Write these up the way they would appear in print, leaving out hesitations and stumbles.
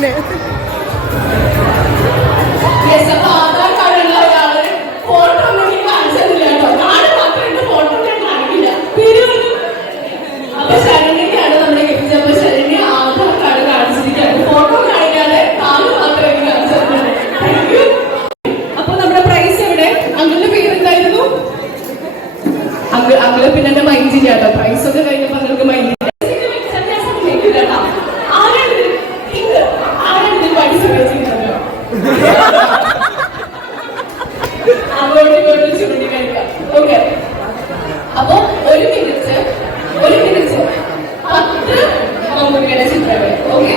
ഞാന് അങ്ങനെ പിന്നെ എന്റെ മൈൻഡ് ചെയ്യാട്ടോ പ്രൈസ് ഒക്കെ കഴിഞ്ഞപ്പോ നിങ്ങൾക്ക് മൈൻഡ് അങ്ങോട്ടും ഇങ്ങോട്ടും ചുരുണ്ടി കഴിക്കാം. ഓക്കെ, അപ്പൊ ഒരു മിനിറ്റ് 10 മമ്മൂട്ടിയുടെ ചിത്രങ്ങൾ. Okay,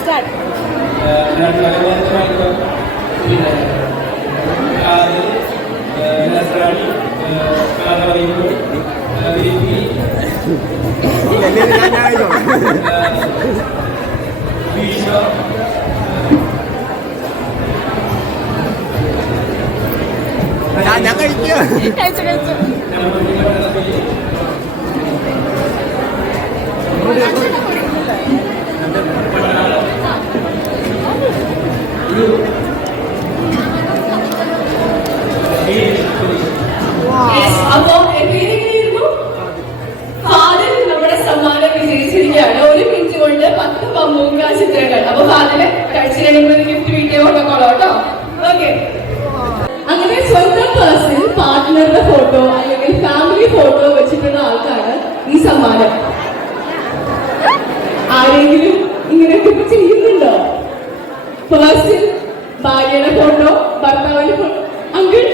start. ഞാൻ കഴിച്ചു. അപ്പൊ എങ്ങനെയായിരുന്നു ഫാദിൽ നമ്മുടെ സമ്മാനം വിജയിച്ചിരിക്കുകയാണ്. ഒരു മിനിറ്റ് കൊണ്ട് 10 മമ്മൂക്ക ചിത്രങ്ങൾ. അപ്പൊ ഫാദില് കഴിച്ചിട്ടുണ്ടെങ്കിൽ ഗിഫ്റ്റ് വീഡിയോ ഒക്കെ കൊള്ളാം കേട്ടോ. ഓക്കെ, അങ്ങനെ സ്വന്തം പേഴ്സണൽ പാർട്ട്ണറുടെ ഫോട്ടോ അല്ലെങ്കിൽ ഫാമിലി ഫോട്ടോ വെച്ചിട്ടുള്ള ആൾക്കാണ് ഈ സമ്മാനം. ആരെങ്കിലും ഇങ്ങനെയൊക്കെ ഇപ്പൊ ചെയ്യുന്നുണ്ടോ? പേഴ്സണൽ ഭാര്യയുടെ ഫോട്ടോ, ഭർത്താവിന്റെ ഫോട്ടോ. അങ്കിൾ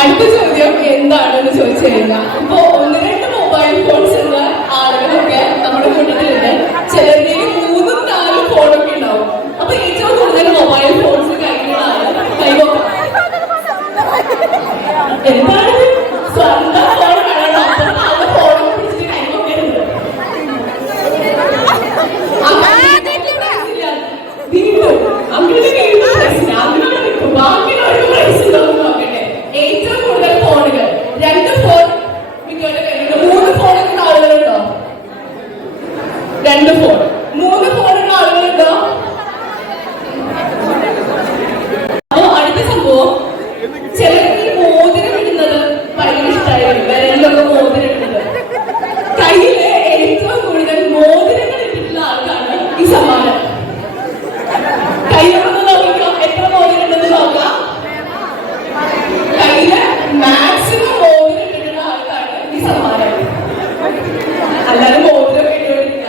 അടുത്ത ചോദ്യം എന്താണെന്ന് ചോദിച്ചു കഴിഞ്ഞാൽ, ഇപ്പൊ 1-2 മൊബൈൽ ഫോൺസ് ഉള്ള ആളുകളൊക്കെ നമ്മുടെ കൂട്ടത്തിലുണ്ട്. ചിലരുടെ 3-4 ഫോണൊക്കെ ഉണ്ടാവും. അപ്പൊ ഏറ്റവും കൂടുതൽ മൊബൈൽ ഫോൺസ് കൈകളാണ് കൈവക്കാം. എന്താണ് സ്വന്തം ഫോൺ വേണോ? അപ്പൊ ഫോണൊക്കെ പിടിച്ചിട്ട് കൈവക്കുന്നുണ്ട്. വീണ്ടും അങ്ങനെ ബാക്കിയുള്ള ഒരു പ്രൈസ് നോക്കട്ടെ. ഏറ്റവും കൂടുതൽ ഫോണുകൾ 2 ഫോൺ മിക്കവരുടെ കയ്യിലുണ്ട്. 3 ഫോണുള്ള ആളുകളുണ്ടോ? 2 ഫോൺ 3 ഫോണുള്ള ആളുകളുണ്ടോ? അപ്പൊ അടുത്ത സംഭവം, ചിലർക്ക് ഈ മോതിരം ഇടുന്നത് ഭയങ്കര ഇഷ്ടമായിരിക്കും. വിരലിലൊക്കെ മോതിരം ഇടുന്നത്. കയ്യില് ഏറ്റവും കൂടുതൽ മോതിരങ്ങൾ ഇട്ടിട്ടുള്ള ആൾക്കാണ് ഈ സമ്മാനം. കയ്യിലൊന്ന് നോക്കിക്കോ, എത്ര മോതിരം ഉണ്ടെന്ന് നോക്കാം. കയ്യില് മാക്സിമം മോതിരം ഇട്ടിട്ടുള്ള ആൾക്കാണ് ഈ സമ്മാനം. അല്ലാതെ മോതിരം ഇട്ടുകൊണ്ടിരിക്കുക.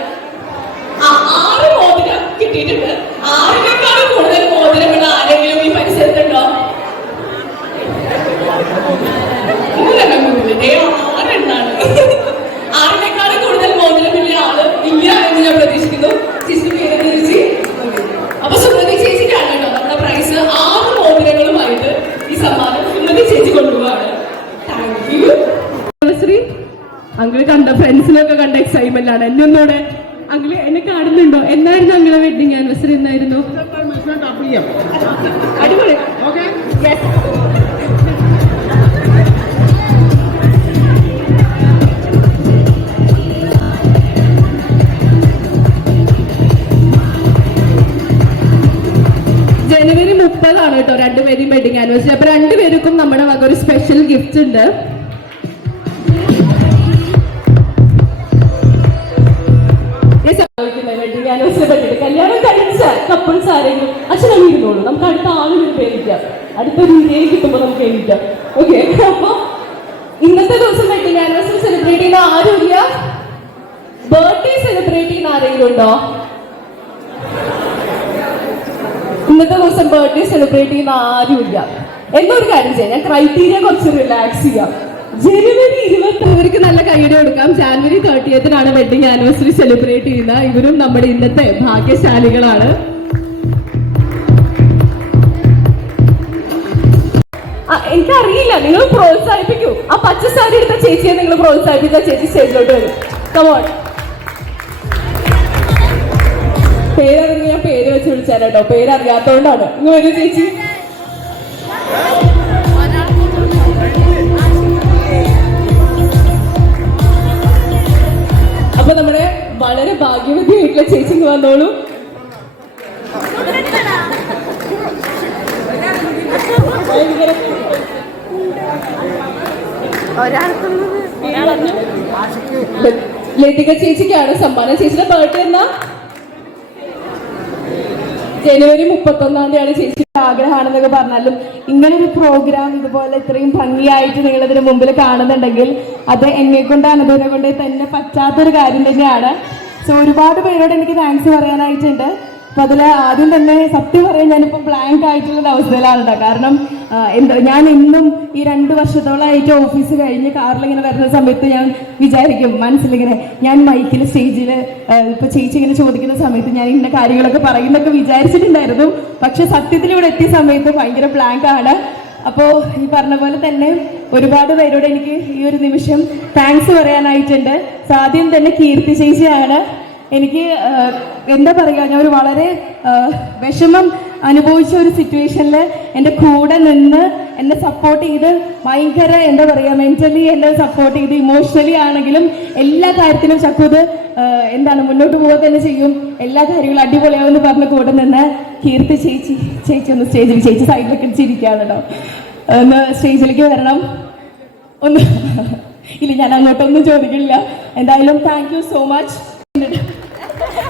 6 മോതിരം കിട്ടിയിട്ടുണ്ട്. 6-നേക്കാളും കൂടുതൽ മോതിരമുള്ള ആരെങ്കിലും ഈ പരിസരത്തുണ്ടോ? 6 6-നേക്കാളും കൂടുതൽ മോതിരമുള്ള ആള് ഇല്ല എന്ന് ഞാൻ പ്രതീക്ഷിക്കുന്നു. ചേച്ചി പേര് തിരിച്ച്. അപ്പൊ സുമതി ചേച്ചിക്കാണ് കേട്ടോ നമ്മുടെ പ്രൈസ്. 6 മോതിരങ്ങളുമായിട്ട് ഈ സമ്മാനം സുമതി ചേച്ചി കൊണ്ടുപോവാണ്. Thank you. ശ്രീ അങ്കിള് കണ്ട ഫ്രണ്ട്സിനൊക്കെ കണ്ട എക്സൈറ്റ്മെന്റ് ആണ്. എന്നെ ഒന്നുകൂടെ അങ്കിള് എന്നെ കാണുന്നുണ്ടോ? എന്നായിരുന്നു അങ്കിളെ വെഡിങ് ആനിവേഴ്സറി? എന്നായിരുന്നു? അടിപൊളി. ഓക്കെ, ജനുവരി 30 കേട്ടോ രണ്ടുപേരും വെഡിങ് ആനിവേഴ്സറി. അപ്പൊ രണ്ടുപേർക്കും നമ്മുടെ വക ഒരു സ്പെഷ്യൽ ഗിഫ്റ്റ് ഉണ്ട്. വെഡിങ് ആനിവേഴ്സറി പറ്റിയിട്ട് കല്യാണം കഴിച്ച കപ്പിൾസ് ആരെങ്കിലും അച്ഛനമ്മ ഇരുന്നോളൂ. നമുക്ക് അടുത്ത ആളുകൾ പേരിക്കാം. അടുത്തൊരു ഇന്ത്യയിൽ കിട്ടുമ്പോൾ നമുക്ക് എഴുതിക്കാം. ഓക്കെ, അപ്പൊ ഇന്നത്തെ ദിവസം വെഡിങ് ആനിവേഴ്സറി സെലിബ്രേറ്റ് ചെയ്യുന്ന ആരുമില്ല. ബർത്ത്ഡേ സെലിബ്രേറ്റ് ചെയ്യുന്ന ആരെങ്കിലും ഉണ്ടോ? ഇന്നത്തെ ദിവസം ബർത്ത്ഡേ സെലിബ്രേറ്റ് ചെയ്യുന്ന ആരുമില്ല. എന്നൊരു കാര്യം ചെയ്യാം, ഞാൻ ക്രൈറ്റീരിയ കുറച്ച് റിലാക്സ് ചെയ്യാം. ജനുവരി 20 ഇവർക്ക് നല്ല കൈയ്യടി കൊടുക്കാം. ജാനുവരി 30 വെഡിങ് ആനിവേഴ്സറി സെലിബ്രേറ്റ് ചെയ്യുന്ന ഇവരും നമ്മുടെ ഇന്നത്തെ ഭാഗ്യശാലികളാണ്. എനിക്കറിയില്ല, നിങ്ങൾ പ്രോത്സാഹിപ്പിക്കൂ. ആ പച്ച സാരി എടുത്ത ചേച്ചിയെ നിങ്ങൾ പ്രോത്സാഹിപ്പിച്ച ചേച്ചി സ്റ്റേജിലോട്ട് വരും. കമോൺ. പേരറിഞ്ഞ് ഞാൻ പേര് വെച്ച് വിളിച്ചാൽ കേട്ടോ, പേരറിയാത്തോണ്ടാണ്. ഇങ്ങ് വരൂ ചേച്ചി. അപ്പൊ നമ്മുടെ വളരെ ഭാഗ്യവതിയായിട്ടുള്ള ചേച്ചി വന്നോളൂ. ലതിക ചേച്ചിക്കാണ് സമ്മാനം. ചേച്ചിയുടെ ബർത്ത്ഡേ എന്നാ? ജനുവരി 31 ചേച്ചിയുടെ ആഗ്രഹമാണെന്നൊക്കെ പറഞ്ഞാലും ഇങ്ങനെ ഒരു പ്രോഗ്രാം ഇതുപോലെ ഇത്രയും ഭംഗിയായിട്ട് നിങ്ങൾ ഇതിന് മുമ്പിൽ കാണുന്നുണ്ടെങ്കിൽ അത് എന്നെ കൊണ്ട് അനുഭവം കൊണ്ട് തന്നെ പറ്റാത്തൊരു കാര്യം തന്നെയാണ്. സോ ഒരുപാട് പേരോട് എനിക്ക് താങ്ക്സ് പറയാനായിട്ടുണ്ട്. അപ്പൊ അതിൽ ആദ്യം തന്നെ സത്യം പറയാൻ ഞാനിപ്പോൾ ബ്ലാങ്ക് ആയിട്ടുള്ള അവസ്ഥയിലാണ് കേട്ടോ. കാരണം ഞാൻ ഇന്നും ഈ 2 വർഷത്തോളമായിട്ട് ഓഫീസ് കഴിഞ്ഞ് കാറിലിങ്ങനെ വരുന്ന സമയത്ത് ഞാൻ വിചാരിക്കും മനസ്സിലിങ്ങനെ ഞാൻ മൈക്കിൽ സ്റ്റേജിൽ ഇപ്പൊ ചേച്ചി ഇങ്ങനെ ചോദിക്കുന്ന സമയത്ത് ഞാൻ ഇന്ന കാര്യങ്ങളൊക്കെ പറയുന്നൊക്കെ വിചാരിച്ചിട്ടുണ്ടായിരുന്നു. പക്ഷെ സത്യത്തിൽ ഇവിടെ എത്തിയ സമയത്ത് ഭയങ്കര ബ്ലാങ്ക് ആണ്. അപ്പോൾ ഈ പറഞ്ഞ പോലെ തന്നെ ഒരുപാട് പേരോട് എനിക്ക് ഈ ഒരു നിമിഷം താങ്ക്സ് പറയാനായിട്ടുണ്ട്. ആദ്യം തന്നെ കീർത്തി ചേച്ചിയാണ്. എനിക്ക് എന്താ പറയുക, ഞാൻ ഒരു വളരെ വിഷമം അനുഭവിച്ച ഒരു സിറ്റുവേഷനിൽ എൻ്റെ കൂടെ നിന്ന് എന്നെ സപ്പോർട്ട് ചെയ്ത് ഭയങ്കര എന്താ പറയുക മെൻ്റലി എന്നെ സപ്പോർട്ട് ചെയ്ത് ഇമോഷണലി ആണെങ്കിലും എല്ലാ കാര്യത്തിനും ചക്കുത് എന്താണ് മുന്നോട്ട് പോവുക തന്നെ ചെയ്യും. എല്ലാ കാര്യങ്ങളും അടിപൊളിയാവെന്ന് പറഞ്ഞ് കൂടെ നിന്ന് കീർത്തി ചേച്ചി ഒന്ന് സ്റ്റേജിൽ ചേച്ചി സൈഡിലൊക്കെ ഇരിക്കുകയാണ് കേട്ടോ. ഒന്ന് സ്റ്റേജിലേക്ക് വരണം. ഒന്ന് ഇല്ല ഞാൻ അങ്ങോട്ടൊന്നും ചോദിക്കില്ല. എന്തായാലും താങ്ക് യു സോ മച്ച്.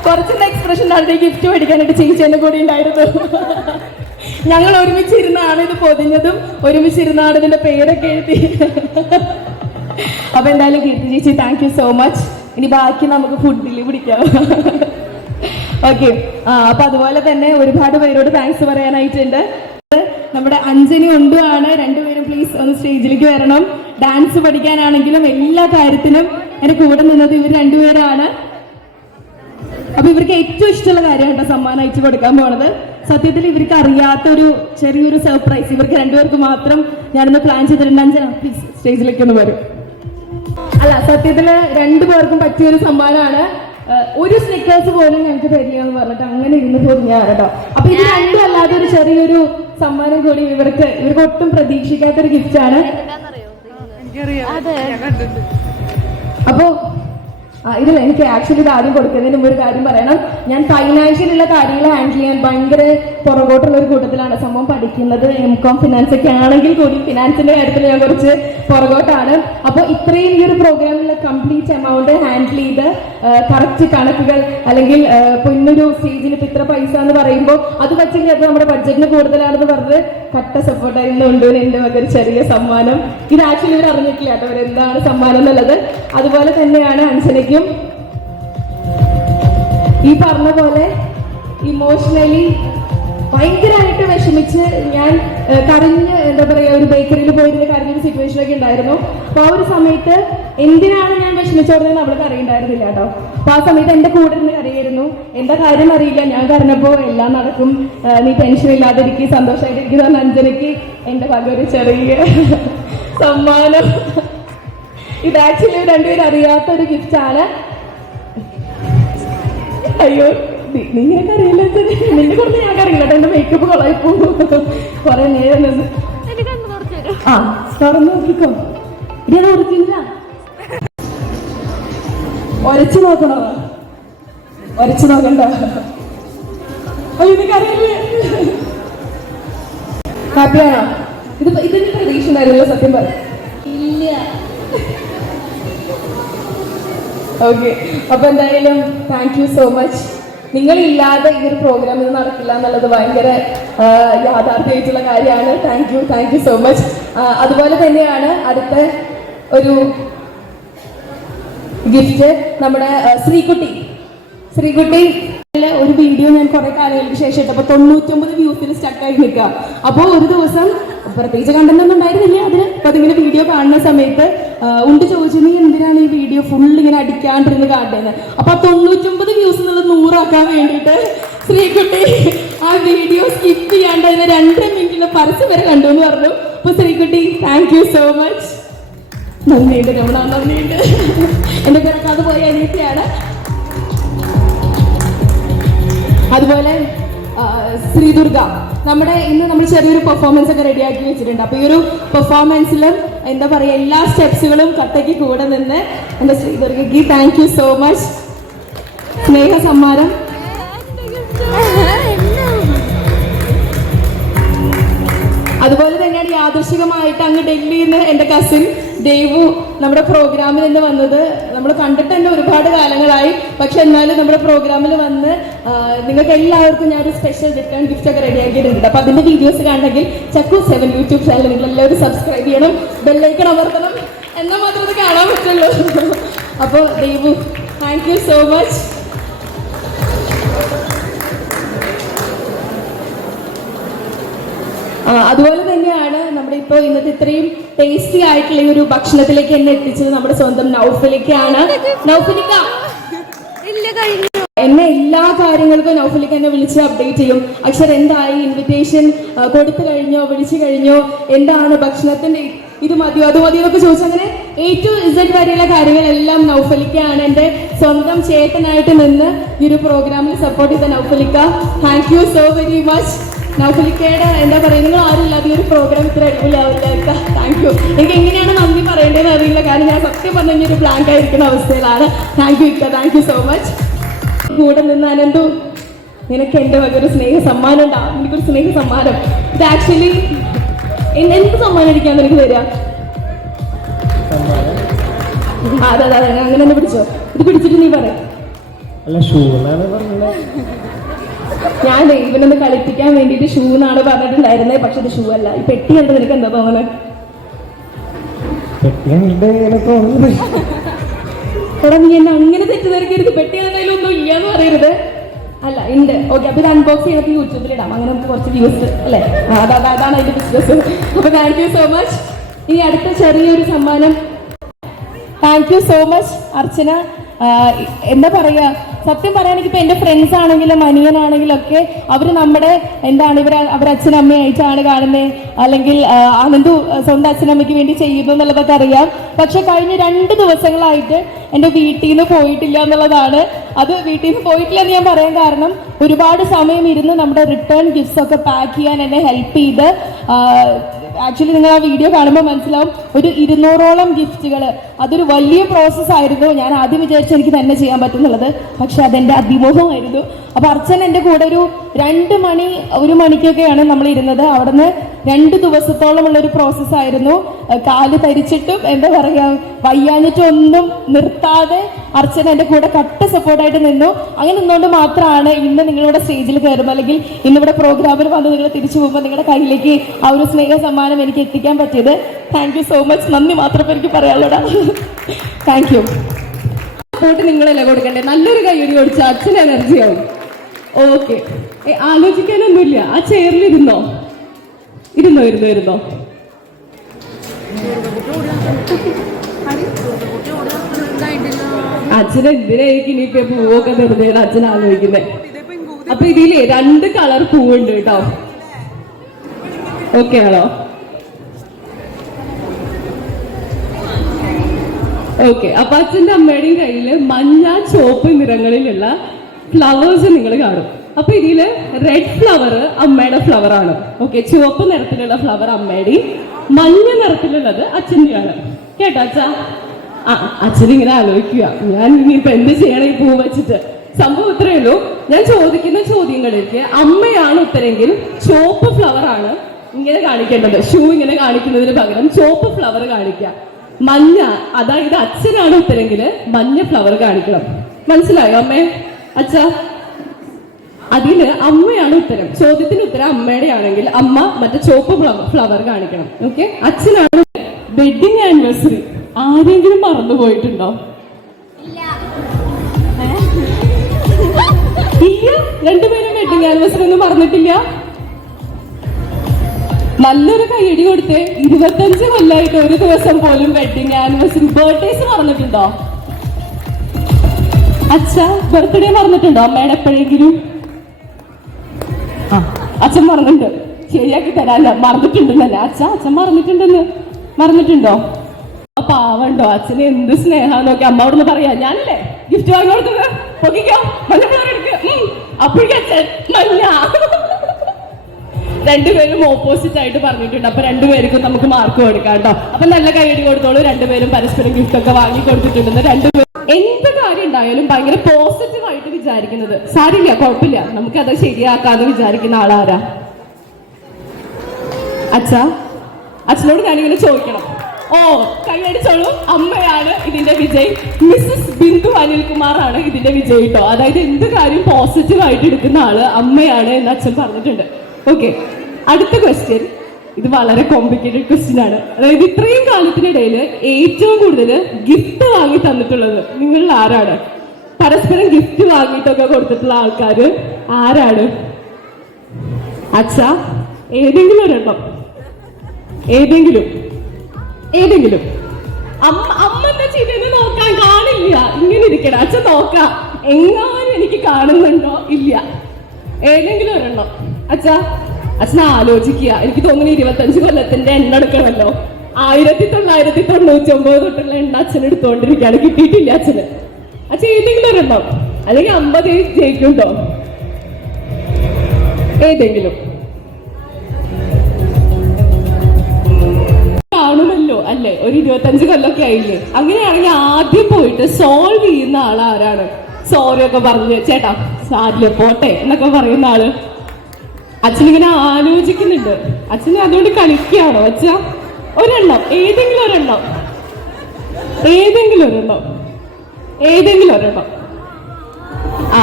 കുറച്ചൊന്ന് എക്സ്പ്രഷൻ നടത്തി ഗിഫ്റ്റ് മേടിക്കാനായിട്ട് ചേച്ചി എന്നെ കൂടി ഉണ്ടായിരുന്നു. ഞങ്ങൾ ഒരുമിച്ചിരുന്നാണ് ഇത് പൊതിഞ്ഞതും ഒരുമിച്ചിരുന്നാണ് ഇതിന്റെ പേരൊക്കെ എഴുതി. അപ്പൊ എന്തായാലും കീർത്തി ചേച്ചി താങ്ക് യു സോ മച്ച്. ഇനി ബാക്കി നമുക്ക് ഫുഡിൽ പിടിക്കാം. ഓക്കെ. അപ്പൊ അതുപോലെ തന്നെ ഒരുപാട് പേരോട് താങ്ക്സ് പറയാനായിട്ടുണ്ട്. നമ്മുടെ അഞ്ജനി ഒണ്ടുമാണ്. രണ്ടുപേരും പ്ലീസ് ഒന്ന് സ്റ്റേജിലേക്ക് വരണം. ഡാൻസ് പഠിക്കാനാണെങ്കിലും എല്ലാ കാര്യത്തിനും എന്റെ കൂടെ നിന്നത് ഇവർ രണ്ടുപേരാണ്. അപ്പൊ ഇവർക്ക് ഏറ്റവും ഇഷ്ടമുള്ള കാര്യമാണ് സമ്മാനം അയച്ചു കൊടുക്കാൻ പോണത്. സത്യത്തിൽ ഇവർക്ക് അറിയാത്തൊരു ചെറിയൊരു സർപ്രൈസ് ഇവർക്ക് രണ്ടുപേർക്ക് മാത്രം ഞാനൊന്ന് പ്ലാൻ ചെയ്തിട്ടുണ്ട്. അഞ്ജന പ്ലീസ് സ്റ്റേജിലേക്ക് ഒന്ന് വരും. അല്ല സത്യത്തില് രണ്ടുപേർക്കും പറ്റിയൊരു സമ്മാനമാണ്. ഒരു സ്നിക്കേഴ്സ് പോലും ഞങ്ങൾക്ക് തരിക എന്ന് പറഞ്ഞിട്ട് അങ്ങനെ ഇരുന്ന് പൊതിഞ്ഞാണ് കേട്ടോ. അപ്പൊ ഇത് രണ്ടും അല്ലാതെ ഒരു ചെറിയൊരു സമ്മാനം കൂടി ഇവർക്ക് ഒട്ടും പ്രതീക്ഷിക്കാത്തൊരു ഗിഫ്റ്റാണ്. അപ്പോ ഇതിൽ എനിക്ക് ആക്ച്വലി ഇത് ആദ്യം കൊടുക്കുന്നതിന് മുമ്പ് ഒരു കാര്യം പറയണം. ഞാൻ ഫൈനാൻഷ്യലുള്ള കാര്യങ്ങൾ ഹാൻഡിൽ ചെയ്യാൻ ഭയങ്കര പുറകോട്ടുള്ള ഒരു കൂട്ടത്തിലാണ്. സംഭവം പഠിക്കുന്നത് M.Com ഫിനാൻസ് ഒക്കെ ആണെങ്കിൽ കൂടി ഫിനാൻസിന്റെ കാര്യത്തിൽ ഞാൻ കുറച്ച് പുറകോട്ടാണ്. അപ്പോൾ ഇത്രയും ഈ ഒരു പ്രോഗ്രാമിലുള്ള കംപ്ലീറ്റ് എമൗണ്ട് ഹാൻഡിൽ ചെയ്ത് കറക്റ്റ് കണക്കുകൾ അല്ലെങ്കിൽ ഇപ്പോൾ ഇന്നൊരു സ്റ്റേജിൽ ഇപ്പം ഇത്ര പൈസ എന്ന് പറയുമ്പോൾ അത് വെച്ചെങ്കിൽ അത് നമ്മുടെ ബഡ്ജറ്റിന് കൂടുതലാണെന്ന് പറഞ്ഞ് കട്ട സപ്പോർട്ടായിരുന്നു ഉണ്ട്. എൻ്റെ വക ഒരു ചെറിയ സമ്മാനം. ഇത് ആക്ച്വലി ഇവർ അറിഞ്ഞിട്ടില്ല കേട്ടോ ഇവരെന്താണ് സമ്മാനം എന്നുള്ളത്. അതുപോലെ തന്നെയാണ് അഞ്ജനയ്ക്കും ഈ പറഞ്ഞ പോലെ ഇമോഷണലി ഭയങ്കരമായിട്ട് വിഷമിച്ച് ഞാൻ കരഞ്ഞ് എന്താ പറയുക ഒരു ബേക്കറിയിൽ പോയിരുന്ന കരഞ്ഞൊരു സിറ്റുവേഷനൊക്കെ ഉണ്ടായിരുന്നു. അപ്പൊ ആ ഒരു സമയത്ത് എന്തിനാണ് ഞാൻ വിഷമിച്ചോടുന്നതെന്ന് അവൾക്ക് അറിയണ്ടായിരുന്നില്ല കേട്ടോ. അപ്പൊ ആ സമയത്ത് എന്റെ കൂടെ ഇരുന്ന് കരയായിരുന്നു. എന്താ കാര്യം അറിയില്ല. ഞാൻ കരഞ്ഞപ്പോ എല്ലാം നടക്കും, നീ ടെൻഷൻ ഇല്ലാതിരിക്കും, സന്തോഷമായിട്ടിരിക്കുന്ന പറഞ്ഞ അഞ്ജനയ്ക്ക് എന്റെ വക ഒരു ചെറിയ സമ്മാനം. ഇത് ആക്ച്വലി രണ്ടുപേരും അറിയാത്ത ഒരു ഗിഫ്റ്റാണ്. അയ്യോ നീ ഇങ്ങനെ അറിയില്ല നിന്റെ കൊടുത്ത് ഞാൻ അറിയില്ല. എന്റെ മേക്കപ്പ് കൊളായിപ്പോ കൊറേ നേരം നിന്ന് തുറന്നു നോക്കിക്കോ. ഇത് ഓർക്കില്ല. ഒരച്ചു നോക്കണോ? ഒരച്ചു നോക്കണ്ട. അയ്യോ എനിക്കറിയില്ലേ. ഹാപ്പിയാണോ? ഇതിന്റെ പ്രതീക്ഷ ഉണ്ടായിരുന്നല്ലോ സത്യം പറ. ഇല്ല. ഓക്കെ. അപ്പൊ എന്തായാലും താങ്ക് യു സോ മച്ച്. നിങ്ങളില്ലാതെ ഈ ഒരു പ്രോഗ്രാം ഇത് നടക്കില്ല എന്നുള്ളത് ഭയങ്കര യാഥാർത്ഥ്യമായിട്ടുള്ള കാര്യമാണ്. Thank you so much. അതുപോലെ തന്നെയാണ് അടുത്ത ഒരു ഗിഫ്റ്റ് നമ്മുടെ ശ്രീകുട്ടി ഒരു വീഡിയോ ഞാൻ കുറെ കാലങ്ങൾക്ക് ശേഷം ഇട്ടപ്പോൾ 99 വ്യൂസിൽ സ്റ്റക്കായി നിൽക്കുക. അപ്പോൾ ഒരു ദിവസം പ്രത്യേകിച്ച് കണ്ടൊന്നും ഉണ്ടായിരുന്നില്ല അതിന്. അപ്പൊ അതിങ്ങനെ വീഡിയോ കാണുന്ന സമയത്ത് ഉണ്ട് ചോദിച്ചു നീ എന്തിനാണ് ഈ വീഡിയോ ഫുൾ ഇങ്ങനെ അടിക്കാണ്ടിരുന്ന് കാട്ടുന്നത്. അപ്പൊ 99 വ്യൂസ് എന്നുള്ളത് 100 ആക്കാൻ വേണ്ടിയിട്ട് ശ്രീകുട്ടി ആ വീഡിയോ സ്കിപ്പ് ചെയ്യാണ്ട് അതിന് 2 മിനിറ്റിന്റെ പരസ്യം വരെ കണ്ടു എന്ന് പറഞ്ഞു. അപ്പൊ Sreekutty thank you so much. നന്ദിയുണ്ട് രമണ, നന്ദിയുണ്ട്. എന്റെ കിടക്കാതെ പോയ അനിയത്തിയാണ്. അതുപോലെ ശ്രീദുർഗ നമ്മുടെ ഇന്ന് നമ്മൾ ചെറിയൊരു പെർഫോമൻസ് ഒക്കെ റെഡിയാക്കി വെച്ചിട്ടുണ്ട്. അപ്പൊ ഈ ഒരു പെർഫോമൻസിലും എന്താ പറയുക എല്ലാ സ്റ്റെപ്സുകളും കട്ടയ്ക്ക് കൂടെ നിന്ന് എന്റെ ശ്രീദുർഗയ്ക്ക് താങ്ക് യു സോ മച്ച്. സ്നേഹ സമ്മാനം. അതുപോലെ തന്നെയാണ് യാദൃശികമായിട്ട് അങ്ങ് ഡൽഹിയിൽ നിന്ന് എന്റെ കസിൻ ദേവു നമ്മുടെ പ്രോഗ്രാമിൽ നിന്ന് വന്നത്. നമ്മൾ കണ്ടിട്ട് തന്നെ ഒരുപാട് കാലങ്ങളായി, പക്ഷെ എന്നാലും നമ്മുടെ പ്രോഗ്രാമിൽ വന്ന് നിങ്ങൾക്ക് എല്ലാവർക്കും ഞാനൊരു സ്പെഷ്യൽ റിട്ടേൺ ഗിഫ്റ്റ് ഒക്കെ റെഡിയാക്കിയിട്ടുണ്ട്. അപ്പൊ അതിന്റെ വീഡിയോസ് കാണണമെങ്കിൽ Chakku7 യൂട്യൂബ് ചാനൽ നിങ്ങൾ എല്ലാവരും സബ്സ്ക്രൈബ് ചെയ്യണം, ബെല്ലൈക്കൺ അമർത്തണം, എന്നാൽ മാത്രമേ അത് കാണാൻ പറ്റുള്ളൂ. അപ്പോൾ Devu, thank you so much. അതുപോലെ തന്നെയാണ് നമ്മുടെ ഇപ്പോൾ ഇന്നത്തെ ഇത്രയും ടേസ്റ്റി ആയിട്ടുള്ള ഒരു ഭക്ഷണത്തിലേക്ക് എന്നെ എത്തിച്ചത് നമ്മുടെ സ്വന്തം നൗഫലിക്കയാണ്. നൗഫലിക്ക എന്നെ എല്ലാ കാര്യങ്ങൾക്കും നൗഫലിക്ക എന്നെ വിളിച്ച് അപ്ഡേറ്റ് ചെയ്യും. അക്ഷർ എന്തായി, ഇൻവിറ്റേഷൻ കൊടുത്തു കഴിഞ്ഞോ, വിളിച്ചു കഴിഞ്ഞോ, എന്താണ് ഭക്ഷണത്തിന്റെ ഇത് മതിയോ അത് മതിയോ എന്നൊക്കെ ചോദിച്ചു. അങ്ങനെ A to Z വരെയുള്ള കാര്യങ്ങളെല്ലാം നൗഫലിക്കയാണ്. എൻ്റെ സ്വന്തം ചേട്ടനായിട്ട് നിന്ന് ഈ ഒരു പ്രോഗ്രാമിൽ സപ്പോർട്ട് ചെയ്ത നൗഫലിക്ക, thank you so very much. നൗഫലിക്കയുടെ എന്താ പറയുക, നിങ്ങൾ ആരും ഇല്ലാതെ ഈ ഒരു പ്രോഗ്രാം ഇത്ര അടിപൊളിയാവില്ല. Thank you. എനിക്ക് എങ്ങനെയാണ് നന്ദി പറയേണ്ടതെന്ന് അറിയില്ല, കാരണം ഞാൻ സത്യം പറഞ്ഞ ഒരു ബ്ലാങ്ക് ആയിരിക്കുന്ന അവസ്ഥയിലാണ്. താങ്ക് യു ഇക്ക, താങ്ക് യു സോ മച്ച്. കൂടെ നിന്ന് അനന്തു, നിനക്ക് എൻ്റെ വക ഒരു സ്നേഹ സമ്മാനം ഉണ്ടാവും. എനിക്കൊരു സ്നേഹ സമ്മാനം. ഇത് ആക്ച്വലി എന്ത് സമ്മാനം അടിക്കാന്ന് എനിക്ക് തരാം. അതെ അതെ, അങ്ങനെ തന്നെ പിടിച്ചോ. ഇത് പിടിച്ചിട്ട് നീ പറയാം. ഞാൻ ഇവനൊന്ന് കളിപ്പിക്കാൻ വേണ്ടിയിട്ട് ഷൂ എന്നാണ് പറഞ്ഞിട്ടുണ്ടായിരുന്നത്, പക്ഷെ ഇത് ഷൂ അല്ല. ഈ പെട്ടി കണ്ട് നിനക്ക് എന്താ തോന്നുന്നത്? എടാ നീ എന്നെ അങ്ങനെ തെറ്റിദ്ധരിക്കരുത്. പെട്ടി എന്തായാലും ഒന്നും ഇല്ലാന്ന് പറയരുത്. അല്ല ഉണ്ട്. ഓക്കെ, അപ്പൊ ഇത് അൺബോക്സ് ചെയ്തിട്ട് യൂട്യൂബിൽ ഇടാം. അങ്ങനെ നമുക്ക് കുറച്ച് വ്യൂസ് അല്ലേ, അതാണ് അതിന്റെ ബിസിനസ്. അപ്പൊ താങ്ക് യു സോ മച്ച്. ഇനി അടുത്ത ചെറിയൊരു സമ്മാനം. താങ്ക് യു സോ മച്ച് അർച്ചന. എന്താ പറയുക, സത്യം പറയുകയാണെങ്കിൽ ഇപ്പൊ എന്റെ ഫ്രണ്ട്സ് ആണെങ്കിലും അനിയനാണെങ്കിലും ഒക്കെ അവര് നമ്മുടെ എന്താണ് അവരച്ഛനും അമ്മയായിട്ടാണ് കാണുന്നത്, അല്ലെങ്കിൽ അനന്തു സ്വന്തം അച്ഛനമ്മയ്ക്ക് വേണ്ടി ചെയ്യുന്നു എന്നുള്ളതൊക്കെ അറിയാം. പക്ഷെ കഴിഞ്ഞ 2 ദിവസങ്ങളായിട്ട് എൻ്റെ വീട്ടിൽ നിന്ന് പോയിട്ടില്ല എന്നുള്ളതാണ്. അത് വീട്ടിൽ നിന്ന് പോയിട്ടില്ല എന്ന് ഞാൻ പറയാൻ കാരണം, ഒരുപാട് സമയം ഇരുന്ന് നമ്മുടെ റിട്ടേൺ ഗിഫ്റ്റ്സ് ഒക്കെ പാക്ക് ചെയ്യാൻ എന്നെ ഹെൽപ്പ് ചെയ്ത്, ആക്ച്വലി നിങ്ങൾ ആ വീഡിയോ കാണുമ്പോൾ മനസ്സിലാവും, ഒരു 200ഓളം ഗിഫ്റ്റുകൾ. അതൊരു വലിയ പ്രോസസ്സ് ആയിരുന്നു. ഞാൻ ആദ്യം വിചാരിച്ചു എനിക്ക് തന്നെ ചെയ്യാൻ പറ്റുന്നുള്ളത്, പക്ഷെ അതെൻ്റെ അതിമോഹമായിരുന്നു. അപ്പൊ അർച്ചൻ എൻ്റെ കൂടെ ഒരു 2 മണി 1 മണിക്കൊക്കെയാണ് നമ്മൾ ഇരുന്നത്. അവിടെ നിന്ന് 2 ദിവസത്തോളം ഉള്ള ഒരു പ്രോസസ്സായിരുന്നു. കാല് തരിച്ചിട്ടും എന്താ പറയുക, വയ്യാഞ്ഞിട്ടും ഒന്നും നിർത്താതെ അർച്ചന എൻ്റെ കൂടെ കട്ട സപ്പോർട്ടായിട്ട് നിന്നു. അങ്ങനെ നിന്നുകൊണ്ട് മാത്രമാണ് ഇന്ന് നിങ്ങളുടെ സ്റ്റേജിൽ കയറുമ്പോൾ, അല്ലെങ്കിൽ ഇന്നിവിടെ പ്രോഗ്രാമിൽ വന്ന് നിങ്ങൾ തിരിച്ചു പോകുമ്പോൾ നിങ്ങളുടെ കയ്യിലേക്ക് ആ ഒരു സ്നേഹ സമ്മാനം എനിക്ക് എത്തിക്കാൻ പറ്റിയത്. Thank you so much. നന്ദി മാത്രമേ എനിക്ക് പറയാനുള്ളൂ. Thank you. സപ്പോർട്ട് നിങ്ങളല്ലേ കൊടുക്കണ്ടേ. നല്ലൊരു കൈയടി കൊടുച്ച അച്ഛൻ എനർജി ആവും. ഓക്കെ, ആലോചിക്കാനൊന്നുമില്ല. ആ ചെയറിൽ ഇരുന്നോ. അച്ഛൻ എന്തിനായിരിക്കും ഇനിയിപ്പോ പൂവൊക്കെ തരുന്നതാണ് അച്ഛൻ ആലോചിക്കുന്നത്. അപ്പൊ ഇതില് 2 കളർ പൂവുണ്ട് കേട്ടോ. ഓക്കെ ആണോ? ഓക്കെ, അപ്പൊ അച്ഛന്റെ അമ്മയുടെയും കയ്യില് മഞ്ഞ ചുവപ്പ് നിറങ്ങളിലുള്ള ഫ്ലവേഴ്സ് നിങ്ങൾ കാണും. അപ്പൊ ഇതില് റെഡ് ഫ്ലവർ അമ്മയുടെ ഫ്ലവർ ആണ്. ഓക്കെ, ചുവപ്പ് നിറത്തിലുള്ള ഫ്ലവർ അമ്മയുടെയും മഞ്ഞ നിറത്തിലുള്ളത് അച്ഛൻ്റെയാണ്. കേട്ടോ അച്ഛാ? അച്ഛനിങ്ങനെ ആലോചിക്കുക, ഞാൻ ഇനിയിപ്പോ എന്ത് ചെയ്യണം ഈ പൂ വെച്ചിട്ട്. സംഭവം ഇത്രയേ ഉള്ളൂ. ഞാൻ ചോദിക്കുന്ന ചോദ്യങ്ങളിലേക്ക് അമ്മയാണ് ഉത്തരെങ്കിൽ ചുവപ്പ് ഫ്ലവർ ആണ് ഇങ്ങനെ കാണിക്കേണ്ടത്. ഷൂ ഇങ്ങനെ കാണിക്കുന്നതിന് പകരം ചുവപ്പ് ഫ്ലവർ കാണിക്കുക. മഞ്ഞ, അതായത് അച്ഛനാണ് ഉത്തരെങ്കിൽ മഞ്ഞ ഫ്ലവർ കാണിക്കണം. മനസ്സിലായോ അമ്മേ അച്ഛാ? അതില് അമ്മയാണ് ഉത്തരം. ചോദ്യത്തിന് ഉത്തരം അമ്മയുടെ ആണെങ്കിൽ അമ്മ മറ്റേ ചുവപ്പ് ഫ്ലവർ കാണിക്കണം. ഓക്കെ, അച്ഛനാണ്. വെഡിങ് ആനിവേഴ്സറി ആരെങ്കിലും മറന്നുപോയിട്ടുണ്ടോ? ഇല്ല, 2 പേരും വെഡിങ് ആനിവേഴ്സറി ഒന്നും മറന്നിട്ടില്ല. നല്ലൊരു കൈയടി കൊടുത്ത്. 25 കൊല്ലമായിട്ട് ഒരു ദിവസം പോലും വെഡിങ് ആനിവേഴ്സറി ബർത്ത്ഡേസ് മറന്നിട്ടുണ്ടോ? അച്ഛാ, ബർത്ത്ഡേ മറന്നിട്ടുണ്ടോ അമ്മയുടെ എപ്പോഴെങ്കിലും? അച്ഛൻ മറന്നിട്ടുണ്ട്. ശരിയാക്കി തരാല്ല, മറന്നിട്ടുണ്ടെന്നല്ലേ അച്ഛൻ മറന്നിട്ടുണ്ടോ? പാവണ്ടോ അച്ഛന് എന്ത് സ്നേഹം നോക്കി അമ്മ അവിടുന്ന് പറയാ. ഞാനല്ലേ ഗിഫ്റ്റ് വാങ്ങി കൊടുത്തത്, പൊക്കിക്കോ മഞ്ഞ ഫ്ലവർ എടുക്ക്. അപ്പോഴേക്കും അച്ഛൻ മഞ്ഞ. 2 പേരും ഓപ്പോസിറ്റ് ആയിട്ട് പറഞ്ഞിട്ടുണ്ട്. അപ്പൊ 2 പേർക്കും നമുക്ക് മാർക്ക് കൊടുക്കാം കേട്ടോ. അപ്പൊ നല്ല കൈയടി കൊടുത്തോളൂ. 2 പേരും പരസ്പരം ഗിഫ്റ്റ് ഒക്കെ വാങ്ങി കൊടുത്തിട്ടുണ്ടെന്ന്. 2 പേരും എന്ത് കാര്യം ഉണ്ടായാലും ഭയങ്കര പോസിറ്റീവ് ആയിട്ട് വിചാരിക്കുന്നത്. സാരില്ല, കുഴപ്പമില്ല, നമുക്കത് ശരിയാക്കാന്ന് വിചാരിക്കുന്ന ആളാരാ? അച്ഛനോട് ഞാനിങ്ങനെ ചോദിക്കണം. ഓ കൈയടിച്ചോളൂ. അമ്മയാണ് ഇതിന്റെ വിജയ്. മിസ്സസ് ബിന്ദു അനിൽകുമാറാണ് ഇതിന്റെ വിജയ് കേട്ടോ. അതായത് എന്ത് കാര്യം പോസിറ്റീവ് ആയിട്ട് എടുക്കുന്ന ആള് അമ്മയാണ് എന്ന് അച്ഛൻ പറഞ്ഞിട്ടുണ്ട്. ഓക്കെ, അടുത്ത ക്വസ്റ്റ്യൻ. ഇത് വളരെ കോംപ്ലിക്കേറ്റഡ് ക്വസ്റ്റ്യൻ ആണ്. അതായത് ഇത്രയും കാലത്തിനിടയിൽ ഏറ്റവും കൂടുതൽ ഗിഫ്റ്റ് വാങ്ങി തന്നിട്ടുള്ളത് നിങ്ങളിൽ ആരാണ്? പരസ്പരം ഗിഫ്റ്റ് വാങ്ങിയിട്ടൊക്കെ കൊടുത്തിട്ടുള്ള ആൾക്കാർ ആരാണ്? അച്ഛാ, ഏതെങ്കിലും ഒരെണ്ണം, ഏതെങ്കിലും അമ്മ എന്താ ചെയ്തെന്ന് നോക്കാൻ കാണില്ല. ഇങ്ങനെ ഇരിക്കണം. അച്ഛൻ നോക്കാം എങ്ങാനും എനിക്ക് കാണുന്നുണ്ടോ ഇല്ല. ഏതെങ്കിലും ഒരെണ്ണം അച്ഛൻ ആലോചിക്കുക. എനിക്ക് തോന്നുന്നു 25 കൊല്ലത്തിന്റെ എണ്ണ എടുക്കണമല്ലോ. 1999 തൊട്ടുള്ള എണ്ണ അച്ഛൻ എടുത്തുകൊണ്ടിരിക്കുകയാണ്. കിട്ടിയിട്ടില്ല അച്ഛന്. അച്ഛൻ ഏതെങ്കിലും ഒരെണ്ണം, അല്ലെങ്കിൽ 50 ജയിക്കുണ്ടോ? ഏതെങ്കിലും കാണുമല്ലോ അല്ലേ? ഒരു 25 കൊല്ലമൊക്കെ ആയില്ലേ? അങ്ങനെയാണെങ്കിൽ ആദ്യം പോയിട്ട് സോൾവ് ചെയ്യുന്ന ആൾ ആരാണ്? സോറി ഒക്കെ പറഞ്ഞ് ചേട്ടാ സാരില്ല പോട്ടെ എന്നൊക്കെ പറയുന്ന ആള്. അച്ഛനിങ്ങനെ ആലോചിക്കുന്നുണ്ട്. അച്ഛന് അതുകൊണ്ട് കളിക്കുകയാണോ? അച്ഛ ഒരെണ്ണം, ഏതെങ്കിലും ഒരെണ്ണം. ആ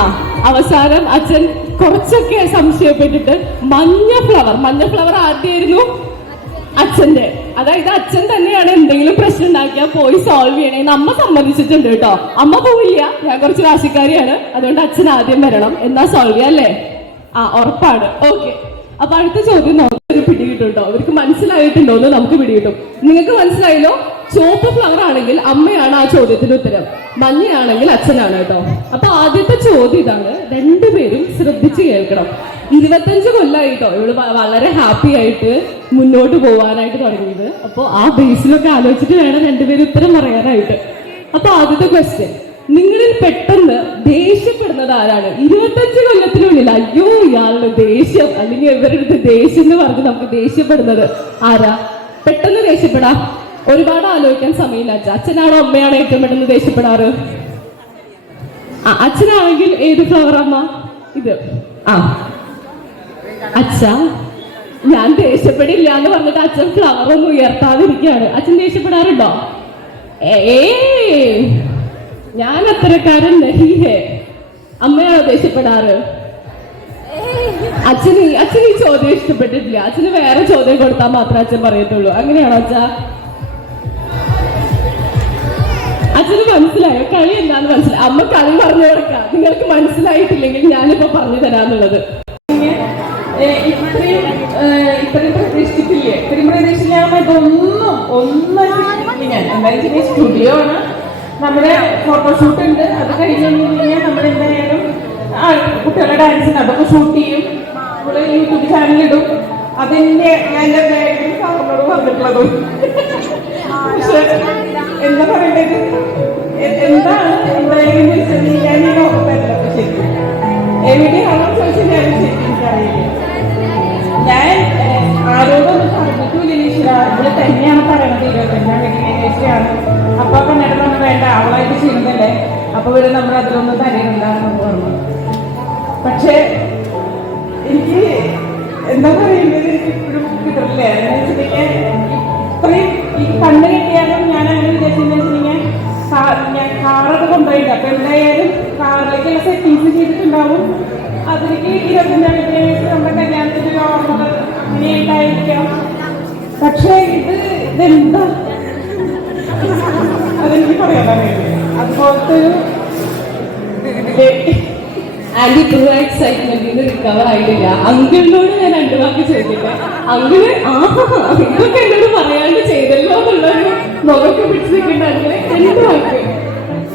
അവസാനം അച്ഛൻ കുറച്ചൊക്കെ സംശയപ്പെട്ടിട്ട് മഞ്ഞ ഫ്ലവർ ആദ്യമായിരുന്നു അച്ഛന്റെ. അതായത് അച്ഛൻ തന്നെയാണ് എന്തെങ്കിലും പ്രശ്നം ഉണ്ടാക്കിയാൽ പോയി സോൾവ് ചെയ്യണേന്ന് അമ്മ സമ്മതിച്ചിട്ടുണ്ട് കേട്ടോ. അമ്മ പോവില്ല, ഞാൻ കുറച്ച് രാശിക്കാരിയാണ്, അതുകൊണ്ട് അച്ഛൻ ആദ്യം വരണം, എന്നാ സോൾവ് ചെയ്യാം അല്ലേ? ആ ഉറപ്പാണ്. ഓക്കെ, അപ്പൊ അടുത്ത ചോദ്യം നമുക്കൊരു പിടികിട്ടുണ്ടോ? അവർക്ക് മനസ്സിലായിട്ടുണ്ടോ എന്ന് നമുക്ക് പിടികിട്ടും. നിങ്ങൾക്ക് മനസ്സിലായല്ലോ? ചുവപ്പ് ഫ്ലവർ ആണെങ്കിൽ അമ്മയാണ് ആ ചോദ്യത്തിന് ഉത്തരം, മഞ്ഞയാണെങ്കിൽ അച്ഛനാണ് കേട്ടോ. അപ്പൊ ആദ്യത്തെ ചോദ്യം ഇതാണ്, രണ്ടുപേരും ശ്രദ്ധിച്ച് കേൾക്കണം. 25 കൊല്ലമായിട്ടോ ഇവള് വളരെ ഹാപ്പി ആയിട്ട് മുന്നോട്ട് പോവാനായിട്ട് തുടങ്ങിയത്. അപ്പോൾ ആ ബേസിലൊക്കെ ആലോചിച്ചിട്ട് വേണം രണ്ടുപേരും ഉത്തരം പറയാനായിട്ട്. അപ്പൊ ആദ്യത്തെ ക്വസ്റ്റ്യൻ, നിങ്ങളിൽ പെട്ടെന്ന് ദേഷ്യപ്പെടുന്നത് ആരാണ്? 25 കൊല്ലത്തിനുള്ളിൽ അയ്യോ ഇയാളുടെ ദേഷ്യം, അല്ലെങ്കിൽ ഇവരുടെ അടുത്ത് ദേഷ്യം എന്ന് പറഞ്ഞ് നമുക്ക് ദേഷ്യപ്പെടുന്നത് ആരാ? പെട്ടെന്ന് ദേഷ്യപ്പെടാം, ഒരുപാട് ആലോചിക്കാൻ സമയമില്ല. അച്ഛനാണോ അമ്മയാണോ ഏറ്റവും പെട്ടെന്ന് ദേഷ്യപ്പെടാറ്? അച്ഛനാണെങ്കിൽ ഏത് ഫ്ലവർ അമ്മ? ഇത്. അച്ഛാ ഞാൻ ദേഷ്യപ്പെടില്ല എന്ന് പറഞ്ഞിട്ട് അച്ഛൻ ഫ്ലവർ ഒന്നും ഉയർത്താതിരിക്കുകയാണ്. അച്ഛൻ ദേഷ്യപ്പെടാറുണ്ടോ? ഞാൻ അത്തരക്കാരൻ നഹീഹേ. അമ്മയാണോ ദേഷ്യപ്പെടാറ്? അച്ഛന് ഈ ചോദ്യം ഇഷ്ടപ്പെട്ടിട്ടില്ല. അച്ഛന് വേറെ ചോദ്യം കൊടുത്താൽ മാത്രമേ അച്ഛൻ പറയത്തുള്ളൂ. അങ്ങനെയാണോ അച്ഛാ? അച്ഛന് മനസ്സിലായോ? കളി എന്താന്ന് മനസ്സിലായി? അമ്മ കളി പറഞ്ഞു കൊടുക്കാം. നിങ്ങൾക്ക് മനസ്സിലായിട്ടില്ലെങ്കിൽ ഞാനിപ്പോ പറഞ്ഞു തരാന്നുള്ളത്. ഇത്രയും പ്രതീക്ഷിച്ചിട്ടില്ലേ? ഇത്രയും പ്രതീക്ഷിച്ചില്ലാതെ ഒന്നും ഞാൻ എന്തായാലും സ്റ്റുഡിയോ ആണ്, നമ്മുടെ ഫോട്ടോഷൂട്ട് ഉണ്ട്. അത് കഴിഞ്ഞ് കഴിഞ്ഞാൽ നമ്മളെന്തായാലും കുട്ടികളുടെ ഡാൻസിന് അതൊക്കെ ഷൂട്ട് ചെയ്യും. നമ്മള് യൂട്യൂബ് ചാനലിടും. അതിന്റെ എന്റെ ബാഗിൽ സാറിനോട് വന്നിട്ടുള്ളതും. പക്ഷെ എന്താ പറയേണ്ടത്, എന്താണ് എന്തായാലും ഞാൻ ഈ ലോകത്തല്ല ശരിക്കും. എവിടെയാണോ ചോദിച്ചാൽ ഞാൻ ശരിക്കും അറിയില്ല. ഞാൻ ആരോടൊന്നും പറഞ്ഞിട്ടില്ല ഈശ്വര. ഇവിടെ തന്നെയാണ് പറയണത് 25-ാം വെഡിങ്. അപ്പൊ കണ്ടിട്ട് നമ്മൾ വേണ്ട, അവളായിട്ട് ചെയ്യുന്നതല്ലേ, അപ്പൊ ഇവിടെ നമ്മൾ അതിലൊന്നും തരയുണ്ടാകുന്നു പറഞ്ഞു. പക്ഷെ എനിക്ക് എന്താ പറയുന്നത്, എനിക്ക് ഇപ്പോഴും കിട്ടില്ല. ഇത്രയും ഈ കണ്ണ് കിട്ടിയാലും ഞാൻ അങ്ങനെ വിചാരിച്ചെന്ന് വെച്ചിട്ടുണ്ടെങ്കിൽ ഞാൻ കാറൊക്കെ കൊണ്ടുപോയില്ല. അപ്പൊ എന്തായാലും കാറിലേക്കുള്ള സെറ്റിങ്സ് ചെയ്തിട്ടുണ്ടാവും. അതിലേക്ക് 25-ാം വെഡിങ് നമ്മുടെ കല്യാണത്തിന്റെ ഓർമ്മകൾ അങ്ങനെയായിട്ടായിരിക്കാം. പക്ഷെ ഇതെന്താ അതെനിക്ക് പറയാനായിട്ട് അതുപോലത്തെ ഒരു ആന്റി ട്രൂ എക്സൈറ്റ്മെന്റിന് റിക്കവർ ആയിട്ടില്ല. അങ്കിളിനോട് ഞാൻ 2 വാക്ക് ചോദിക്കട്ടെ. അങ്കിള് ഇതൊക്കെ എന്നോട് പറയാണ്ട് ചെയ്തല്ലോ എന്നുള്ളൊരു മുഖത്ത് പിടിച്ച് നിൽക്കേണ്ട 2 വാക്ക്.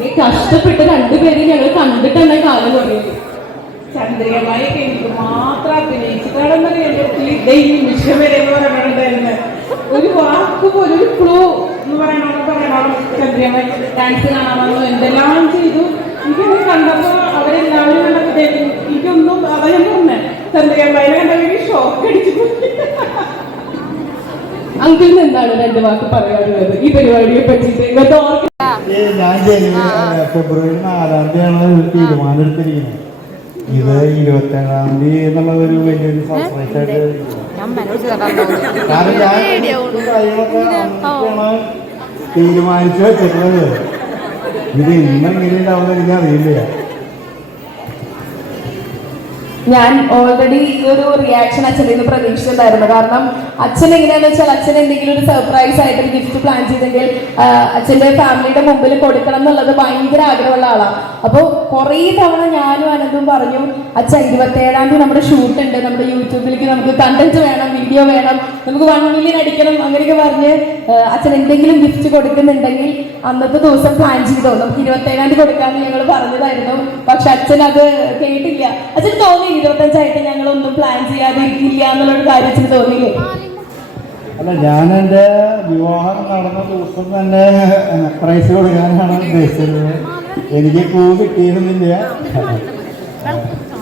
ഈ കഷ്ടപ്പെട്ട് 2 പേരെ ഞങ്ങൾ കണ്ടിട്ട് തന്നെ കാലം തുടങ്ങി. ചന്ദ്രികമായി എനിക്ക് മാത്രം അഭിനയിച്ചിട്ടാണെന്നറിയാം. ഈ നിമിഷം വരെ എന്ന് പറയാനുണ്ടായിരുന്നു. ഒരു വാക്ക് പോലും ഒരു ക്ലൂ എന്ന് പറയണോ ചന്ദ്രികമായി ഡാൻസ് കാണാമെന്നോ എന്തെല്ലാം ചെയ്തു. എനിക്കത് കണ്ടപ്പോ അവരെല്ലാവരും കണ്ടപ്പോഴേ എനിക്കൊന്നും അതാ ഞാൻ പറഞ്ഞേ. ചന്ദ്രികമായി കണ്ടവർക്ക് ഷോക്ക് അടിച്ചു. അങ്കിളിന് എന്താണ് 2 വാക്ക് പറയാനുള്ളത് ഈ പരിപാടിയെ പറ്റിയിട്ട്? ഞാൻ ഫെബ്രുവരി 4-ാം തീയതിയാണ് തീരുമാനം എടുത്തിരിക്കുന്നത്. ഇത് 27-ാം തീയതി എന്നുള്ള ഒരു വലിയൊരു സർപ്രൈസ് ആയിട്ട്. കാരണം ഞാൻ കാര്യങ്ങളൊക്കെ തീരുമാനിച്ചു വെച്ചിട്ടുള്ളത്. ഇത് ഇന്നെങ്ങനെ ഉണ്ടാവുന്ന എനിക്ക് അറിയില്ല. ഞാൻ ഓൾറെഡി ഈ ഒരു റിയാക്ഷൻ അച്ഛനിൽ നിന്ന് പ്രതീക്ഷിച്ചിട്ടുണ്ടായിരുന്നു. കാരണം അച്ഛൻ എങ്ങനെയാന്ന് വെച്ചാൽ അച്ഛൻ എന്തെങ്കിലും ഒരു സർപ്രൈസ് ആയിട്ട് ഒരു ഗിഫ്റ്റ് പ്ലാൻ ചെയ്തെങ്കിൽ അച്ഛന്റെ ഫാമിലിയുടെ മുമ്പിൽ കൊടുക്കണം എന്നുള്ളത് ഭയങ്കര ആഗ്രഹമുള്ള ആളാണ്. അപ്പോൾ കുറേ തവണ ഞാനും അനന്തും പറഞ്ഞു, അച്ഛൻ 27-ാം തീയതി നമ്മുടെ ഷൂട്ട് ഉണ്ട്, നമ്മുടെ യൂട്യൂബിലേക്ക് നമുക്ക് കണ്ടന്റ് വേണം, വീഡിയോ വേണം, നമുക്ക് 1 മില്യൺ അടിക്കണം, അങ്ങനെയൊക്കെ പറഞ്ഞ് അച്ഛൻ എന്തെങ്കിലും ഗിഫ്റ്റ് കൊടുക്കുന്നുണ്ടെങ്കിൽ അന്നത്തെ ദിവസം പ്ലാൻ ചെയ്തോ നമുക്ക് 27-ാം തീയതി കൊടുക്കാമെന്ന് ഞങ്ങൾ പറഞ്ഞതായിരുന്നു. പക്ഷെ അച്ഛൻ അത് കേട്ടില്ല. അച്ഛൻ തോന്നി 25-ആയിട്ട് ഞങ്ങളൊന്നും പ്ലാൻ ചെയ്യാതെ ഇരിക്കില്ല എന്നുള്ളൊരു കാര്യത്തിന് തോന്നിയില്ലേ? അല്ല, ഞാൻ എൻ്റെ വിവാഹം നടന്ന ദിവസം തന്നെ പ്രൈസ് കൊടുക്കാനാണ് ഉദ്ദേശിച്ചത്. എനിക്ക് ക്ലൂ കിട്ടിയിരുന്നില്ല.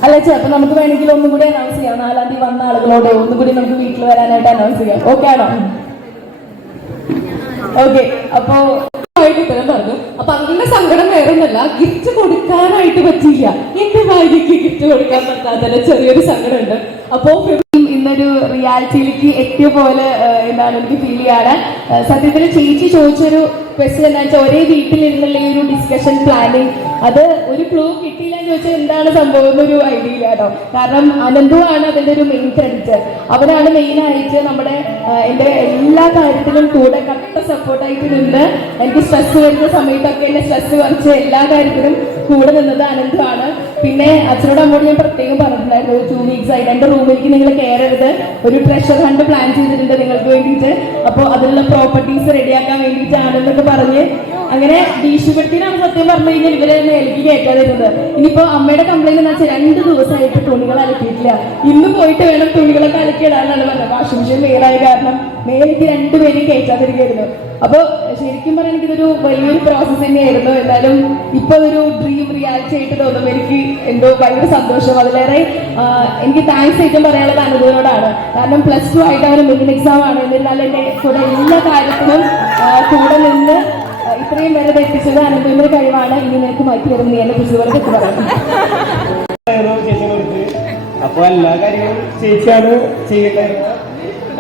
അല്ല ചേ, അപ്പൊ നമുക്ക് വേണമെങ്കിൽ ഒന്നും കൂടി അനൗൺസ് ചെയ്യാം. 4-ാം തീയതി വന്ന ആളുകളോട് ഒന്നും കൂടി നമുക്ക് വീട്ടിൽ വരാനായിട്ട് അനൗൺസ് ചെയ്യാം. ഓക്കെ ആണോ? ഓക്കെ. അപ്പോ ഇത്തരം പറഞ്ഞു. അപ്പൊ അങ്ങനെ സങ്കടം വേറൊന്നല്ല, ഗിഫ്റ്റ് കൊടുക്കാനായിട്ട് പറ്റില്ല. എന്റെ ഭാര്യയ്ക്ക് ഗിഫ്റ്റ് കൊടുക്കാൻ പറ്റാത്ത ചെറിയൊരു സങ്കടമുണ്ട്. അപ്പോ ഇന്നൊരു റിയാലിറ്റിയിലേക്ക് എത്തിയ പോലെ എന്താണ് എനിക്ക് ഫീൽ ചെയ്യാണ്. സത്യത്തിൽ ചേച്ചി ചോദിച്ചൊരു ക്വസ്റ്റ്യൻ എന്താ വെച്ചാൽ ഒരേ വീട്ടിലിരുന്നുള്ള ഈ ഒരു ഡിസ്കഷൻ പ്ലാനിങ്, അത് ഒരു ക്ലൂ കിട്ടിയില്ല എന്ന് ചോദിച്ചാൽ എന്താണ് സംഭവം എന്നൊരു ഐഡിയ ഇല്ല കേട്ടോ. കാരണം അനന്തു ആണ് അതിന്റെ ഒരു മെയിൻ ക്രെഡിറ്റ്. അവനാണ് മെയിൻ ആയിട്ട് നമ്മുടെ എന്റെ എല്ലാ കാര്യത്തിലും കൂടെ കട്ട സപ്പോർട്ടായിട്ട് നിന്ന് എനിക്ക് സ്ട്രെസ് വരുന്ന സമയത്തൊക്കെ എന്നെ സ്ട്രെസ് കുറച്ച് എല്ലാ കാര്യത്തിലും കൂടെ നിന്നത് അനന്തു ആണ്. പിന്നെ അച്ഛനോട് അമ്മോട് ഞാൻ പ്രത്യേകം പറഞ്ഞിട്ടുണ്ടായിരുന്നു, 2 വീക്സ് ആയിട്ട് എന്റെ റൂമിലേക്ക് നിങ്ങൾ കയറരുത്, ഒരു ട്രഷർ ഹണ്ട് പ്ലാൻ ചെയ്തിട്ടുണ്ട് നിങ്ങൾക്ക് വേണ്ടിയിട്ട്. അപ്പോൾ അതിനുള്ള പ്രോപ്പർട്ടീസ് റെഡിയാക്കാൻ വേണ്ടിയിട്ടാണെന്നൊക്കെ പറഞ്ഞ് അങ്ങനെ ഭീഷണിപ്പെടുത്തിയാണ് സത്യം പറഞ്ഞു കഴിഞ്ഞാൽ ഇവരെ മേലേക്ക് കയറ്റാതിരുന്നത്. ഇനിയിപ്പോ അമ്മയുടെ കംപ്ലൈന്റ് എന്ന് വെച്ചാൽ 2 ദിവസമായിട്ട് തുണികൾ അലക്കിയിട്ടില്ല. ഇന്ന് പോയിട്ട് വേണം തുണികളൊക്കെ അലക്കിയിടാനാണ് പറഞ്ഞത്. വാഷിംഗ് മെഷീൻ മേലായ കാരണം മേലേക്ക് 2 പേരെയും കയറ്റാതിരിക്കുകയായിരുന്നു. അപ്പൊ ശരിക്കും പറയുകയാണെങ്കിൽ ഇതൊരു വലിയൊരു പ്രോസസ് തന്നെയായിരുന്നു. എന്നാലും ഇപ്പൊ ഒരു ഡ്രീം റിയാലിറ്റി ആയിട്ട് തോന്നും. എനിക്ക് എന്തോ ഭയങ്കര സന്തോഷം. അതിലേറെ എനിക്ക് താങ്ക്സ് ഏറ്റവും പറയാനുള്ളത് അനുഭവനോടാണ്. കാരണം +2 ആയിട്ട് അവന് മെയിൻ എക്സാം ആണ്. എന്നിരുന്നാലും എന്റെ കൂടെ എല്ലാ കാര്യത്തിലും കൂടെ നിന്ന് ഇത്രയും വരെ എത്തിച്ചത് അനുഭവത്തിന്റെ കഴിവാണ്. ഇനി നിനക്ക് മാറ്റി വരുന്ന നീ എന്നെ കുറിച്ച് തെറ്റ് പറയാം. അപ്പൊ എല്ലാ കാര്യങ്ങളും ചേച്ചിയാണ് ചെയ്യേണ്ടത്.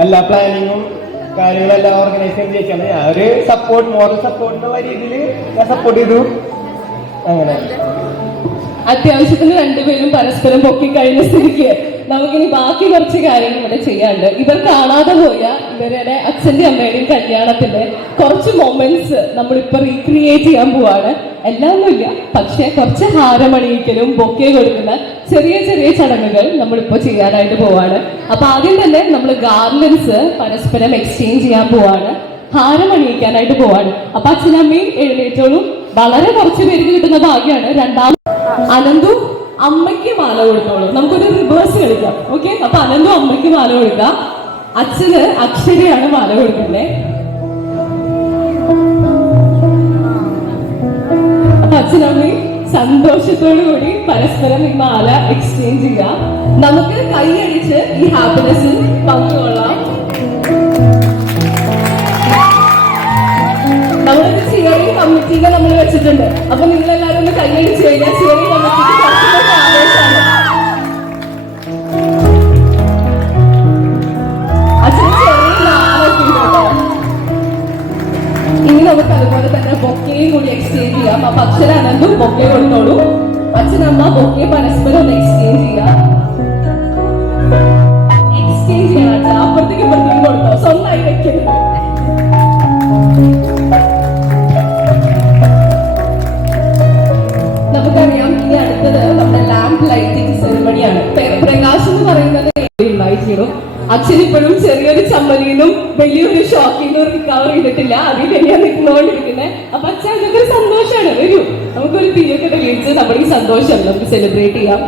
എല്ലാ പ്ലാനിങ്ങും കാര്യങ്ങളെല്ലാം ഓർഗനൈസ് ചെയ്ത് ചേച്ചിയാണ്. ഞാൻ ഒരു സപ്പോർട്ട്, മോറൽ സപ്പോർട്ട് എന്നുള്ള രീതിയിൽ ഞാൻ സപ്പോർട്ട് ചെയ്തു. അങ്ങനെ അത്യാവശ്യത്തിന് 2 പേരും പരസ്പരം പൊക്കി കഴിഞ്ഞ സ്ഥിതിക്ക് നമുക്കിനി ബാക്കി കുറച്ച് കാര്യങ്ങൾ ഇവിടെ ചെയ്യാനുണ്ട്. ഇവർ കാണാതെ പോയ ഇവരുടെ അച്ഛന്റെ അമ്മയുടെയും കല്യാണത്തിന്റെ കുറച്ച് മൊമെന്റ്സ് നമ്മളിപ്പോ റീക്രിയേറ്റ് ചെയ്യാൻ പോവാണ്. എല്ലാമൊന്നുമില്ല, പക്ഷെ കുറച്ച് ഹാരമണിയിക്കലും ബൊക്കെ കൊടുക്കുന്ന ചെറിയ ചെറിയ ചടങ്ങുകൾ നമ്മളിപ്പോ ചെയ്യാനായിട്ട് പോവാണ്. അപ്പൊ ആദ്യം തന്നെ നമ്മൾ ഗാർലൻസ് പരസ്പരം എക്സ്ചേഞ്ച് ചെയ്യാൻ പോവാണ്, ഹാരമണിയിക്കാനായിട്ട് പോവാണ്. അപ്പൊ അച്ഛനമ്മയും എഴുന്നേറ്റോളും. വളരെ കുറച്ച് പേർക്ക് കിട്ടുന്ന ഭാഗ്യമാണ്. രണ്ടാമത് അനന്തു അമ്മയ്ക്ക് മാല കൊടുത്തോളൂ. നമുക്കൊരു റിവേഴ്സ് കളിക്കാം. ഓക്കെ, അപ്പൊ അനന്തു അമ്മയ്ക്ക് മാല കൊടുക്കാം. അച്ഛന് അക്ഷരയാണ് മാല കൊടുക്കണ്ടേ. അപ്പൊ അച്ഛനമ്മയും സന്തോഷത്തോടു കൂടി പരസ്പരം ഈ മാല എക്സ്ചേഞ്ച് ചെയ്യാം. നമുക്ക് കൈയടിച്ച് ഈ ഹാപ്പിനെസ്സിൽ പങ്കുകൊള്ളാം. നമ്മളൊരു ചിയറിംഗ് കമ്മിറ്റിനെ നമ്മൾ വെച്ചിട്ടുണ്ട്. അപ്പൊ നിങ്ങളെല്ലാവരും ഒന്ന് കൈയടിച്ച് കഴിഞ്ഞാൽ ചിയറിംഗ് കമ്മിറ്റിക്ക് കുറച്ചുകൂടെ ആവേശമാണ്. അച്ഛന് ചെറിയ നാളൊക്കെ ഉണ്ടോ. ഇനി നമുക്ക് അതുപോലെ തന്നെ ബൊക്കയും കൂടി എക്സ്ചേഞ്ച് ചെയ്യാം. അപ്പൊ അച്ഛൻ അനന്തും ബൊക്കെ കൊടുത്തോളൂ. അച്ഛനമ്മ ബൊക്കെ പരസ്പരം ഒന്ന് എക്സ്ചേഞ്ച് ചെയ്യാം. എക്സ്ചേഞ്ച് ചെയ്യണം അച്ഛൻ. അപ്പുറത്തേക്ക് ഇപ്പുറത്തേക്ക് കൊടുത്തോ, സ്വന്തമായി വെക്കരുത്. നമുക്കറിയാം ഇനി അടുത്തത് നമ്മുടെ ലാമ്പ് ലൈറ്റിംഗ് സെറിമണിയാണ്. പ്രകാശ് എന്ന് പറയുന്നത് ഇൻവൈറ്റ് ചെയ്യണം. അച്ഛനിപ്പോഴും ചെറിയൊരു ചമ്മലിന്നും വലിയൊരു ഷോക്കിന്നും റിക്കവർ ചെയ്തിട്ടില്ല. അതിൽ തന്നെയാണ് നിൽക്കുന്നോണ്ടിരിക്കുന്നത്. അപ്പൊ അച്ഛൻ അതൊക്കെ സന്തോഷമാണ്. വരൂ, നമുക്കൊരു തീയൊക്കെ തെളിയിച്ച് നമ്മുടെ ഈ സന്തോഷം നമുക്ക് സെലിബ്രേറ്റ് ചെയ്യാം.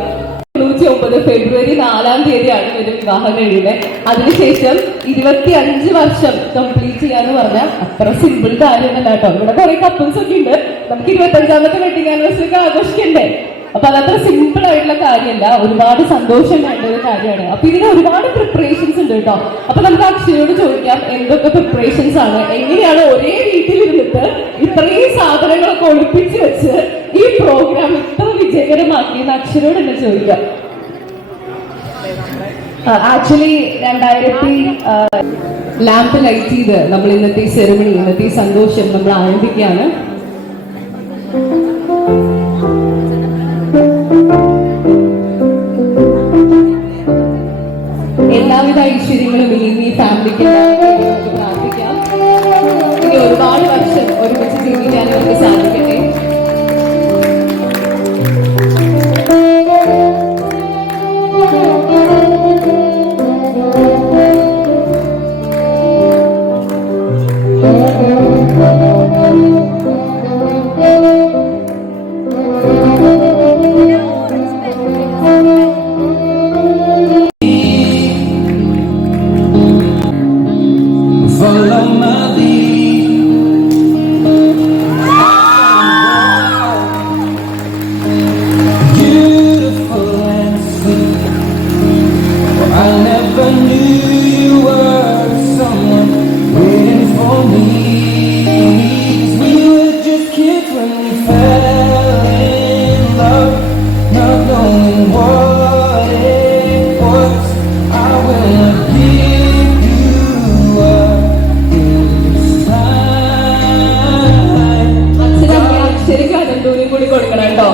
19 ഫെബ്രുവരി 4-ാം തീയതിയാണ് ഒരു വിവാഹം കഴിയുന്നത്. അതിനുശേഷം 25 വർഷം കംപ്ലീറ്റ് ചെയ്യാന്ന് പറഞ്ഞാൽ അത്ര സിമ്പിൾ കാര്യമല്ല കേട്ടോ. ഇവിടെ കുറെ കപ്പിൾസ് ഒക്കെ ഉണ്ട്. നമുക്ക് 25ാമത്തെ വെഡിങ് ആനിവേഴ്സറി ഒക്കെ ആഘോഷിക്കണ്ടേ. അപ്പൊ അതത്ര സിമ്പിൾ ആയിട്ടുള്ള കാര്യമല്ല, ഒരുപാട് സന്തോഷം വേണ്ട ഒരു കാര്യമാണ്. അപ്പൊ ഇതിന് ഒരുപാട് പ്രിപ്പറേഷൻസ് ഉണ്ട് കേട്ടോ. അപ്പൊ നമുക്ക് അക്ഷയോട് ചോദിക്കാം എന്തൊക്കെ പ്രിപ്പറേഷൻസ് ആണ്, എങ്ങനെയാണ് ഒരേ വീട്ടിലിരുന്നിട്ട് ഇത്രയും സാധനങ്ങളൊക്കെ ഒളിപ്പിച്ച് വെച്ച് ഈ പ്രോഗ്രാം ഇത്ര വിജയകരമാക്കിയെന്ന് അക്ഷരോട് തന്നെ ചോദിക്കാം. ആക്ച്വലി ലാമ്പ് ലൈറ്റ് ചെയ്ത് നമ്മൾ ഇന്നത്തെ സെറിമണി, ഇന്നത്തെ സന്തോഷം നമ്മൾ ആരംഭിക്കുകയാണ്. എല്ലാവിധ ഐശ്വര്യങ്ങളും ഈ ഫാമിലിക്ക് പ്രാർത്ഥിക്കാം. ഇനി ഒരുപാട് വർഷം ഒരുമിച്ച് ജീവിക്കാൻ അവർക്ക് സാധിക്കട്ടെ. Follow my lead. Beautiful and sweet. I never knew you were someone waiting for me. We were just kids when we fell in love, not knowing what it was. I will not give you up. ശരിക്കും അനന്തൂരിയും കൂടി കൊടുക്കണം കേട്ടോ.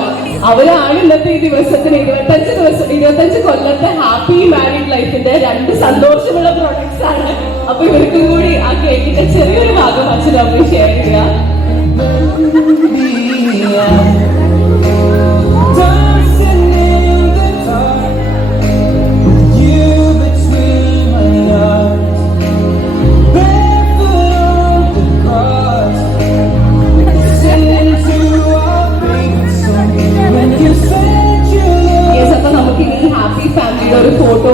അവരാണ് ഇന്നത്തെ ഈ ദിവസത്തിന് 25 കൊല്ലത്തെ happy married ലൈഫിന്റെ 2 സന്തോഷമുള്ള പ്രോഡക്ട്സ് ആണ്. അപ്പൊ ഇവർക്കും കൂടി ആ കേക്കിന്റെ ചെറിയൊരു ഭാഗം അച്ഛനും അമ്മയും ഷെയർ ചെയ്യുക. Dancing in the dark, you between my arms, barefoot on the grass, listening to our favorite song. When you said you loved yes, അപ്പൊ നമുക്ക് ഈ ഹാപ്പി ഫാമിലിയുടെ ഒരു ഫോട്ടോ